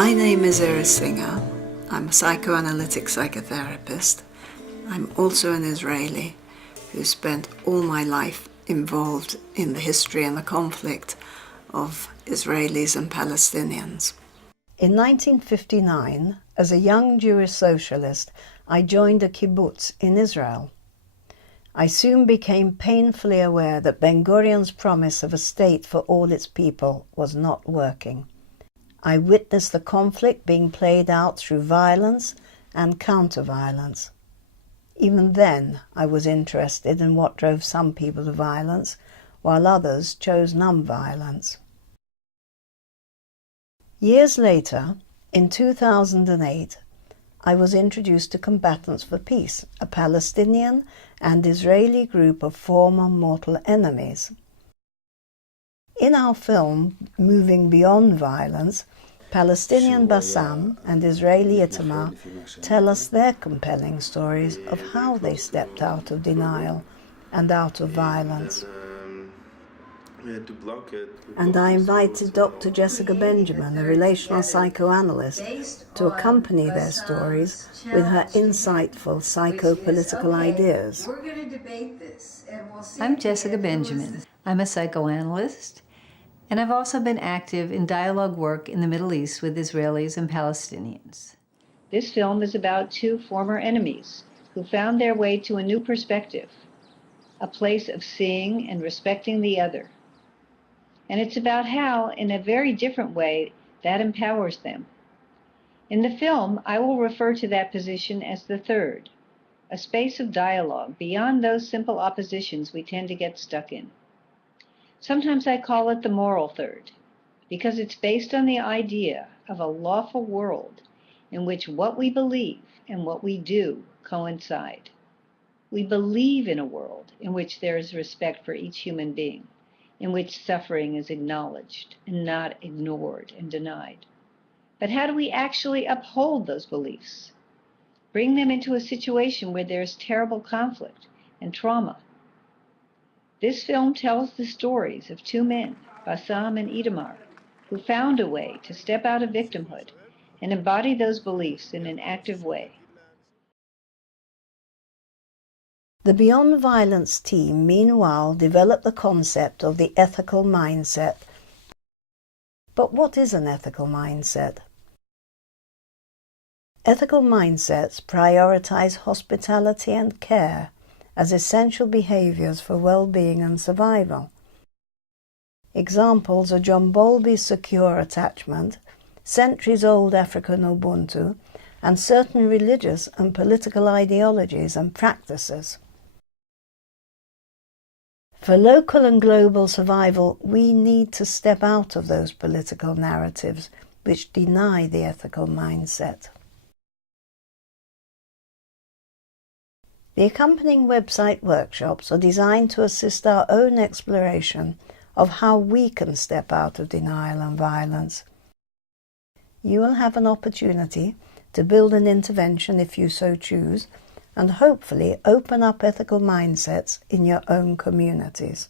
My name is Iris Singer. I'm a psychoanalytic psychotherapist. I'm also an Israeli who spent all my life involved in the history and the conflict of Israelis and Palestinians. In 1959, as a young Jewish socialist, I joined a kibbutz in Israel. I soon became painfully aware that Ben-Gurion's promise of a state for all its people was not working. I witnessed the conflict being played out through violence and counter-violence. Even then, I was interested in what drove some people to violence, while others chose non-violence. Years later, in 2008, I was introduced to Combatants for Peace, a Palestinian and Israeli group of former mortal enemies. In our film, Moving Beyond Violence, Palestinian Bassam and Israeli Itamar tell us their compelling stories of how they stepped out of denial and out of violence. And I invited Dr. Jessica Benjamin, a relational psychoanalyst, to accompany their stories with her insightful psychopolitical ideas. I'm Jessica Benjamin. I'm a psychoanalyst, and I've also been active in dialogue work in the Middle East with Israelis and Palestinians. This film is about two former enemies who found their way to a new perspective, a place of seeing and respecting the other. And it's about how, in a very different way, that empowers them. In the film, I will refer to that position as the third, a space of dialogue beyond those simple oppositions we tend to get stuck in. Sometimes I call it the moral third, because it's based on the idea of a lawful world in which what we believe and what we do coincide. We believe in a world in which there is respect for each human being, in which suffering is acknowledged and not ignored and denied. But how do we actually uphold those beliefs? Bring them into a situation where there's terrible conflict and trauma. This film tells the stories of two men, Bassam and Itamar, who found a way to step out of victimhood and embody those beliefs in an active way. The Beyond Violence team, meanwhile, developed the concept of the ethical mindset. But what is an ethical mindset? Ethical mindsets prioritize hospitality and care as essential behaviors for well-being and survival. Examples are John Bowlby's secure attachment, centuries-old African Ubuntu, and certain religious and political ideologies and practices. For local and global survival, we need to step out of those political narratives which deny the ethical mindset. The accompanying website workshops are designed to assist our own exploration of how we can step out of denial and violence. You will have an opportunity to build an intervention if you so choose, and hopefully open up ethical mindsets in your own communities.